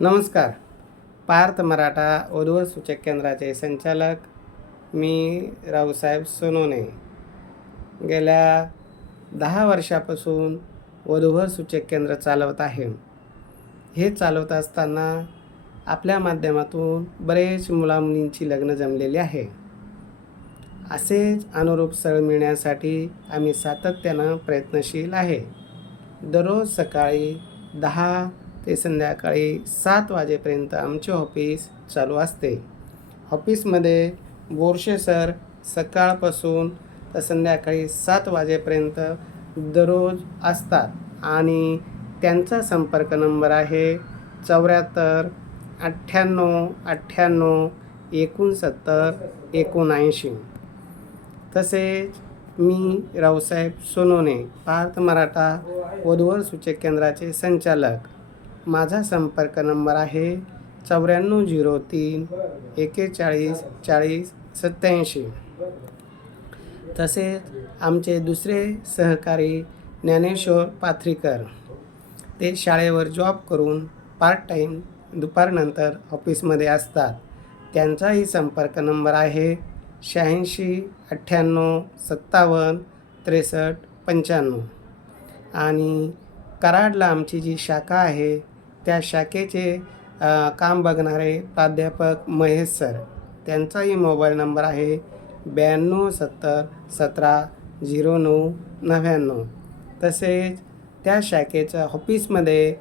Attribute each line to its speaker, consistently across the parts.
Speaker 1: नमस्कार. पार्थ मराठा वधूवर सूचक केंद्राचे संचालक मी रावसाहेब सोनवणे गेल्या दहा वर्षापासून वधूवर सूचक केंद्र चालवत आहे. हे चालवत असताना आपल्या माध्यमातून बरेच मुलामुलींची लग्न जमलेली आहे. असेच अनुरूप स्थळ मिळण्यासाठी आम्ही सातत्यानं प्रयत्नशील आहे. दररोज सकाळी दहा ते संध्याकाळी सात वाजेपर्यंत आमचे ऑफिस चालू असते. ऑफिसमध्ये बोरशे सर सकाळपासून तर संध्याकाळी सात वाजेपर्यंत दररोज असतात आणि त्यांचा संपर्क नंबर आहे चौऱ्याहत्तर अठ्ठ्याण्णव अठ्ठ्याण्णव एकोणसत्तर एकोणऐंशी. तसेच मी रावसाहेब सोनोने भारत मराठा वधूवर सूचक केंद्राचे संचालक. माझा संपर्क नंबर आहे चौऱ्याण्णव झिरो तीन एकेचाळीस चाळीस सत्याऐंशी. तसेच आमचे दुसरे सहकारी ज्ञानेश्वर पाथरीकर. ते शाळेवर जॉब करून पार्ट टाईम दुपारनंतर ऑफिसमध्ये असतात. त्यांचाही संपर्क नंबर आहे शहाऐंशी अठ्ठ्याण्णव सत्तावन्न त्रेसष्ट पंच्याण्णव. आणि कराडला आमची जी शाखा आहे त्या शाखेचे काम बघणारे प्राध्यापक महेश सर. त्यांचाही मोबाईल नंबर आहे ब्याण्णव सत्तर सतरा झिरो नऊ नव्याण्णव. तसेच त्या शाखेच्या ऑफिसमध्ये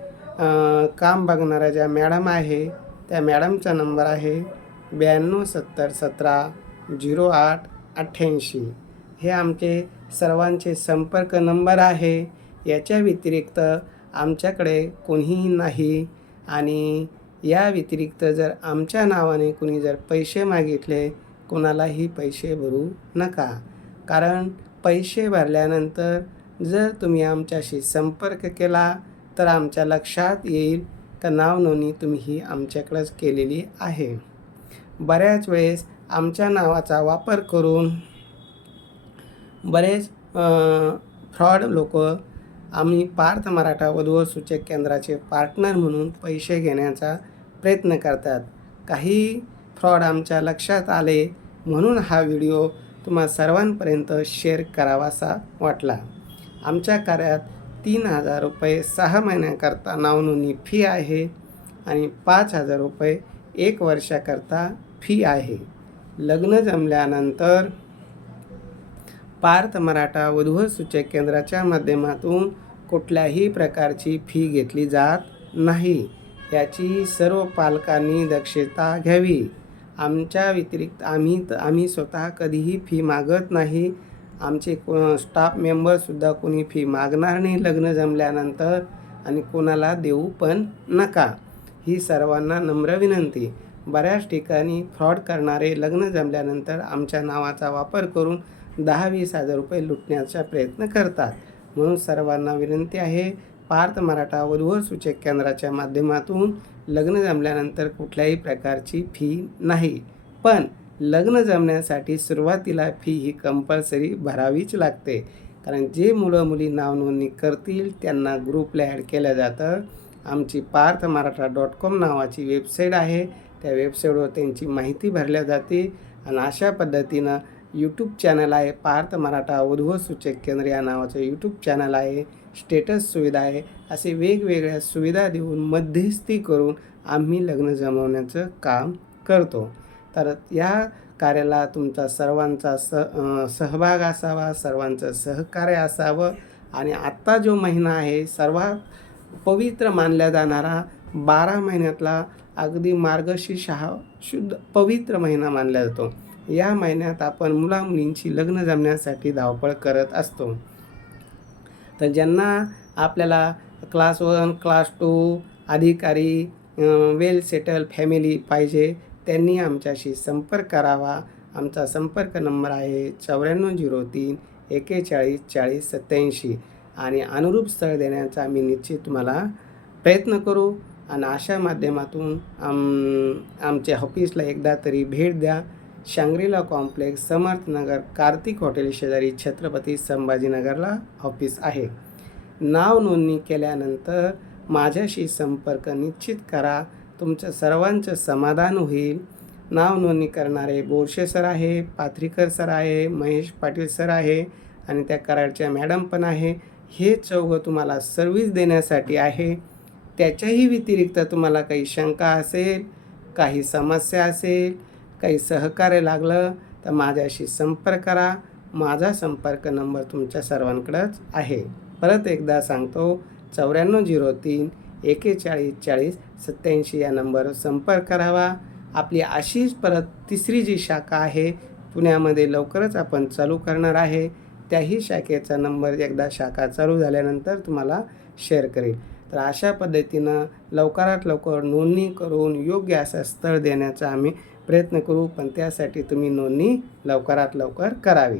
Speaker 1: काम बघणाऱ्या ज्या मॅडम आहे त्या मॅडमचा नंबर आहे ब्याण्णव सत्तर सतरा झिरो आठ अठ्ठ्याऐंशी. हे आमचे सर्वांचे संपर्क नंबर आहे. याच्या व्यतिरिक्त आमच्याकडे कोणीही नाही. आणि या व्यतिरिक्त जर आमच्या नावाने कुणी जर पैसे मागितले कोणालाही पैसे भरू नका. कारण पैसे भरल्यानंतर जर तुम्ही आमच्याशी संपर्क केला तर आमच्या लक्षात येईल का नाव नोंदणी तुम्ही ही आमच्याकडंच केलेली आहे. बऱ्याच वेळेस आमच्या नावाचा वापर करून बरेच फ्रॉड लोक आम्ही पार्थ मराठा वधूवर सूचक केंद्राचे पार्टनर म्हणून पैसे घेण्याचा प्रयत्न करतात. काही फ्रॉड आमच्या लक्षात आले म्हणून हा व्हिडिओ तुम्हा सर्वांपर्यंत शेअर करावासा वाटला. आमच्या कार्यात तीन हजार रुपये सहा महिन्याकरता नावनोंदणी फी आहे आणि पाच हजार रुपये एक वर्षाकरता फी आहे. लग्न जमल्यानंतर पार्थ मराठा वधू सूचक केंद्राच्या माध्यमातून कुठल्याही प्रकारची फी घेतली जात नाही. याची सर्व पालकांनी दक्षता घ्यावी. आमच्या व्यतिरिक्त आम्ही आम्ही स्वतः कधीही फी मागत नाही. आमचे को स्टाफ मेंबरसुद्धा कोणी फी मागणार नाही लग्न जमल्यानंतर आणि कोणाला देऊ पण नका. ही सर्वांना नम्र विनंती. बऱ्याच ठिकाणी फ्रॉड करणारे लग्न जमल्यानंतर आमच्या नावाचा वापर करून दहा वीस हजार रुपये लुटण्याचा प्रयत्न करतात. म्हणून सर्वांना विनंती आहे पार्थ मराठा वधूवर सूचक केंद्राच्या माध्यमातून लग्न जमल्यानंतर कुठल्याही प्रकारची फी नाही. पण लग्न जमण्यासाठी सुरुवातीला फी ही कंपल्सरी भरावीच लागते. कारण जे मुलं मुली नावनोंदणी करतील त्यांना ग्रुपला ॲड केलं जातं. आमची पार्थ मराठा डॉट कॉम नावाची वेबसाईट आहे. त्या वेबसाईटवर त्यांची माहिती भरल्या जाते. आणि अशा पद्धतीनं यूट्यूब चॅनल आहे पार्थ मराठा वधूवर सूचक केंद्र या नावाचं यूट्यूब चॅनल आहे स्टेटस सुविधा आहे असे वेगवेगळ्या सुविधा देऊन मध्यस्थी करून आम्ही लग्न जमवण्याचं काम करतो. तर या कार्याला तुमचा सर्वांचा स सहभाग असावा सर्वांचं सहकार्य असावं आणि आत्ता जो महिना आहे सर्वात पवित्र मानला जाणारा बारा महिन्यातला अगदी मार्गशीर्ष हा शुद्ध पवित्र महिना मानला जातो. या महिन्यात आपण मुलामुलींची लग्न जमण्यासाठी धावपळ करत असतो. तर ज्यांना आपल्याला क्लास वन क्लास टू अधिकारी वेल सेटल फॅमिली पाहिजे त्यांनी आमच्याशी संपर्क करावा. आमचा संपर्क नंबर आहे चौऱ्याण्णव झिरो तीन एकेचाळीस चाळीस सत्याऐंशी आणि अनुरूप स्थळ देण्याचा आम्ही निश्चित तुम्हाला प्रयत्न करू आणि अशा माध्यमातून आम आमच्या ऑफिसला एकदा तरी भेट द्या. Shangrila complex Samarthnagar Kartik hotel शेजारी छत्रपती संभाजीनगरला ऑफिस आहे. नाव नोंदणी केल्यानंतर माझ्याशी संपर्क निश्चित करा. तुमचं सर्वांचं समाधान होईल. नाव नोंदणी करणारे बोरशे सर आहे पाथरीकर सर आहे महेश पाटील सर आहे आणि त्या कराडच्या मॅडम पण आहे. हे चौघं तुम्हाला सर्व्हिस देण्यासाठी आहे. त्याच्याही व्यतिरिक्त तुम्हाला काही शंका असेल काही समस्या असेल काही सहकार्य लागलं तर माझ्याशी संपर्क करा. माझा संपर्क नंबर तुमच्या सर्वांकडंच आहे. परत एकदा सांगतो चौऱ्याण्णव झिरो तीन एकेचाळीस चाळीस सत्याऐंशी या नंबरवर संपर्क करावा आपली अशीच परत तिसरी जी शाखा आहे पुण्यामध्ये लवकरच आपण चालू करणार आहे. त्याही शाखेचा नंबर एकदा शाखा चालू झाल्यानंतर तुम्हाला शेअर करेल. तर अशा पद्धतीनं लवकरात लवकर नोंदणी करून योग्य असं स्थळ देण्याचा आम्ही प्रयत्न करू पण त्यासाठी तुम्ही नोंदणी लवकरात लवकर करावी.